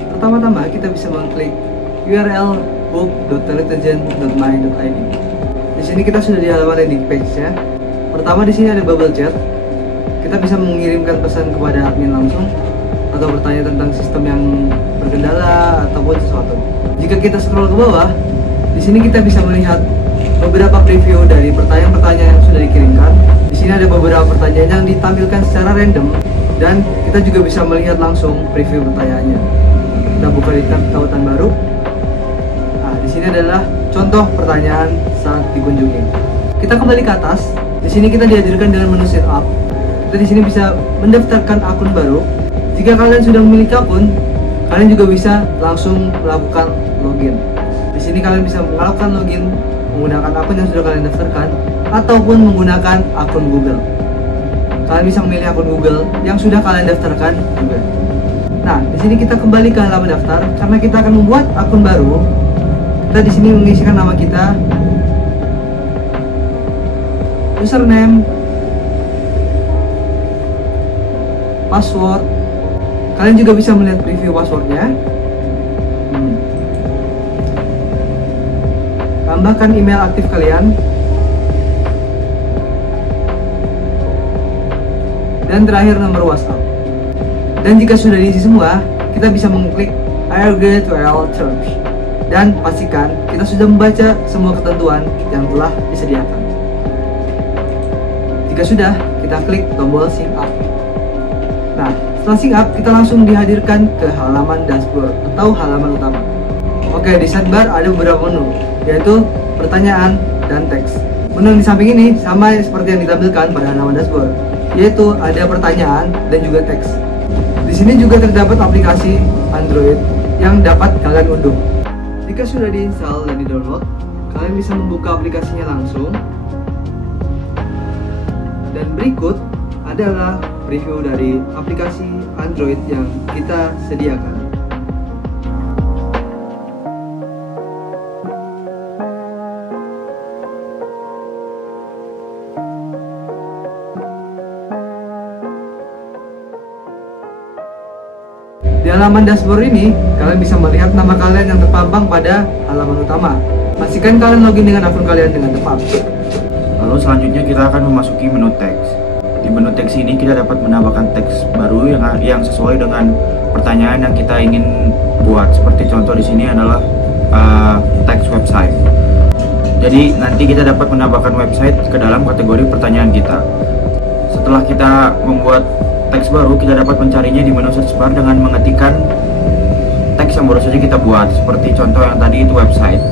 Pertama-tama kita bisa mengklik URL book.teletagen.my.id. Di sini kita sudah di halaman landing page-nya. Pertama di sini ada bubble chat. Kita bisa mengirimkan pesan kepada admin langsung atau bertanya tentang sistem yang berkendala ataupun sesuatu. Jika kita scroll ke bawah, di sini kita bisa melihat beberapa preview dari pertanyaan-pertanyaan yang sudah dikirimkan. Di sini ada beberapa pertanyaan yang ditampilkan secara random dan kita juga bisa melihat langsung preview pertanyaannya. Kita buka di tab tautan baru. Nah, di sini adalah contoh pertanyaan saat dikunjungi. Kita kembali ke atas. Di sini kita dihadirkan dengan menu setup. Kita di sini bisa mendaftarkan akun baru. Jika kalian sudah memiliki akun, kalian juga bisa langsung melakukan login. Di sini kalian bisa melakukan login menggunakan akun yang sudah kalian daftarkan ataupun menggunakan akun Google. Kalian bisa memilih akun Google yang sudah kalian daftarkan juga. Nah, di sini kita kembali ke halaman daftar karena kita akan membuat akun baru. Kita di sini mengisikan nama kita, username, password. Kalian juga bisa melihat preview passwordnya. Tambahkan email aktif kalian. Dan terakhir nomor WhatsApp. Dan jika sudah diisi semua, kita bisa mengklik I agree to all terms. Dan pastikan kita sudah membaca semua ketentuan yang telah disediakan. Jika sudah, kita klik tombol sign up. Nah, setelah sign up, kita langsung dihadirkan ke halaman dashboard atau halaman utama. Oke, di sidebar ada beberapa menu, yaitu pertanyaan dan teks. Menu yang di samping ini sama seperti yang ditampilkan pada halaman dashboard, yaitu ada pertanyaan dan juga teks. Di sini juga terdapat aplikasi Android yang dapat kalian unduh. Jika sudah diinstal dan di-download, kalian bisa membuka aplikasinya langsung. Dan berikut adalah review dari aplikasi Android yang kita sediakan. Di halaman dashboard ini, kalian bisa melihat nama kalian yang terpampang pada halaman utama. Pastikan kalian login dengan akun kalian dengan tepat. Lalu selanjutnya kita akan memasuki menu teks. Di menu teks ini kita dapat menambahkan teks baru yang sesuai dengan pertanyaan yang kita ingin buat. Seperti contoh di sini adalah teks website. Jadi nanti kita dapat menambahkan website ke dalam kategori pertanyaan kita. Setelah kita membuat teks baru, kita dapat mencarinya di menu search bar dengan mengetikkan teks yang baru saja kita buat. Seperti contoh yang tadi itu website.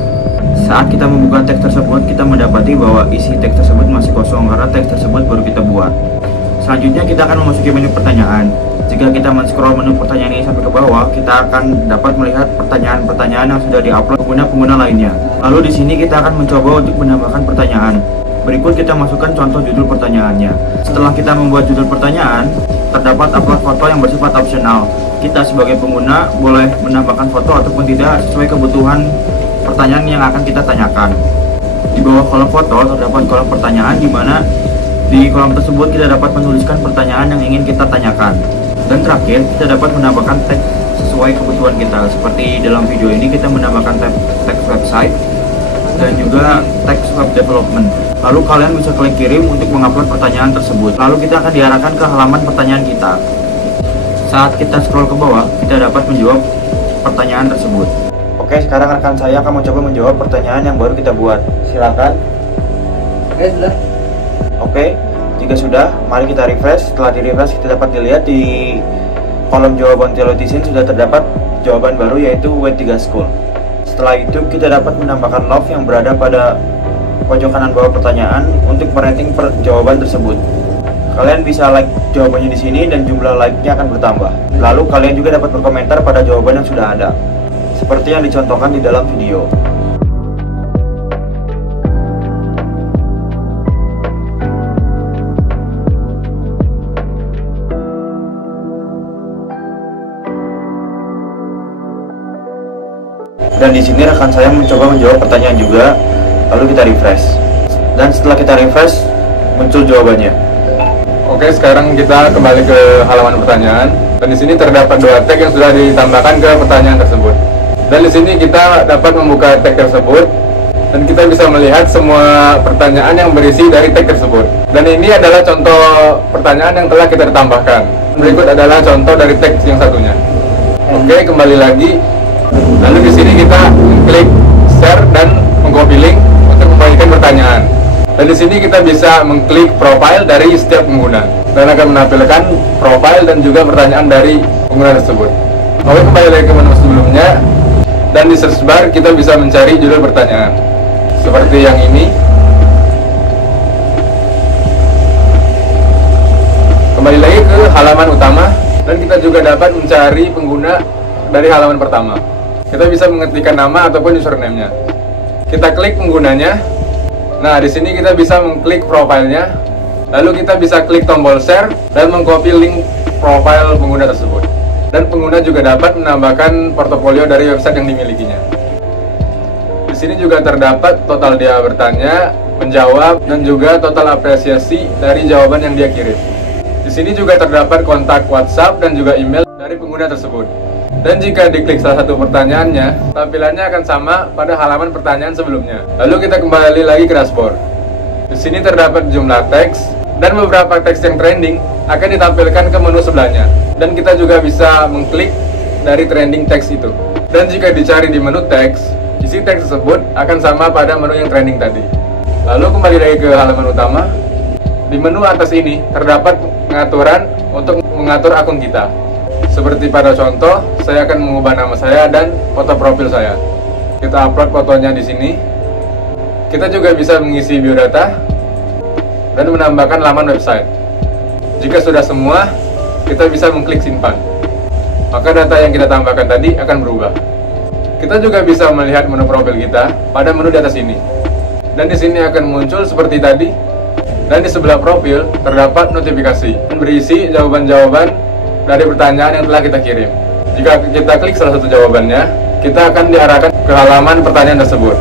Saat kita membuka teks tersebut, kita mendapati bahwa isi teks tersebut masih kosong karena teks tersebut baru kita buat. Selanjutnya kita akan memasuki menu pertanyaan. Jika kita men-scroll menu pertanyaan ini sampai ke bawah, kita akan dapat melihat pertanyaan-pertanyaan yang sudah diupload pengguna-pengguna lainnya. Lalu di sini kita akan mencoba untuk menambahkan pertanyaan. Berikut kita masukkan contoh judul pertanyaannya. Setelah kita membuat judul pertanyaan, terdapat upload foto yang bersifat opsional. Kita sebagai pengguna boleh menambahkan foto ataupun tidak sesuai kebutuhan pertanyaan yang akan kita tanyakan. Di bawah kolom foto terdapat kolom pertanyaan di mana di kolom tersebut kita dapat menuliskan pertanyaan yang ingin kita tanyakan. Dan terakhir, kita dapat menambahkan teks sesuai kebutuhan kita. Seperti dalam video ini kita menambahkan teks website dan juga teks web development. Lalu kalian bisa klik kirim untuk mengupload pertanyaan tersebut. Lalu kita akan diarahkan ke halaman pertanyaan kita. Saat kita scroll ke bawah, kita dapat menjawab pertanyaan tersebut. Oke, sekarang rekan saya akan mencoba menjawab pertanyaan yang baru kita buat. Silakan. Oke, sudah. Oke, jika sudah, mari kita refresh. Setelah di-refresh, kita dapat dilihat di kolom jawaban television sudah terdapat jawaban baru, yaitu W3 School. Setelah itu, kita dapat menambahkan love yang berada pada pojok kanan bawah pertanyaan untuk merating jawaban tersebut. Kalian bisa like jawabannya di sini dan jumlah like-nya akan bertambah. Lalu kalian juga dapat berkomentar pada jawaban yang sudah ada, seperti yang dicontohkan di dalam video. Dan di sini rekan saya mencoba menjawab pertanyaan juga. Lalu kita refresh. Dan setelah kita refresh, muncul jawabannya. Oke, sekarang kita kembali ke halaman pertanyaan. Dan di sini terdapat 2 tag yang sudah ditambahkan ke pertanyaan tersebut. Dan di sini kita dapat membuka tag tersebut dan kita bisa melihat semua pertanyaan yang berisi dari tag tersebut. Dan ini adalah contoh pertanyaan yang telah kita tambahkan. Berikut adalah contoh dari tag yang satunya. Oke, kembali lagi. Lalu di sini kita klik share dan mengcopy link untuk membagikan pertanyaan. Dan di sini kita bisa mengklik profile dari setiap pengguna dan akan menampilkan profile dan juga pertanyaan dari pengguna tersebut. Oke, kembali lagi ke menu sebelumnya. Dan di search bar kita bisa mencari judul pertanyaan seperti yang ini. Kembali lagi ke halaman utama dan kita juga dapat mencari pengguna dari halaman pertama. Kita bisa mengetikkan nama ataupun username-nya. Kita klik penggunanya. Nah, di sini kita bisa mengklik profilnya. Lalu kita bisa klik tombol share dan mengcopy link profile pengguna tersebut. Dan pengguna juga dapat menambahkan portofolio dari website yang dimilikinya. Di sini juga terdapat total dia bertanya, menjawab, dan juga total apresiasi dari jawaban yang dia kirim. Di sini juga terdapat kontak WhatsApp dan juga email dari pengguna tersebut. Dan jika diklik salah satu pertanyaannya, tampilannya akan sama pada halaman pertanyaan sebelumnya. Lalu kita kembali lagi ke dashboard. Di sini terdapat jumlah teks dan beberapa teks yang trending akan ditampilkan ke menu sebelahnya. Dan kita juga bisa mengklik dari trending teks itu. Dan jika dicari di menu teks, isi teks tersebut akan sama pada menu yang trending tadi. Lalu kembali lagi ke halaman utama. Di menu atas ini terdapat pengaturan untuk mengatur akun kita. Seperti pada contoh, saya akan mengubah nama saya dan foto profil saya. Kita upload fotonya di sini. Kita juga bisa mengisi biodata dan menambahkan laman website. Jika sudah semua, kita bisa mengklik simpan. Maka data yang kita tambahkan tadi akan berubah. Kita juga bisa melihat menu profil kita pada menu di atas ini. Dan di sini akan muncul seperti tadi. Dan di sebelah profil terdapat notifikasi dan berisi jawaban-jawaban dari pertanyaan yang telah kita kirim. Jika kita klik salah satu jawabannya, kita akan diarahkan ke halaman pertanyaan tersebut.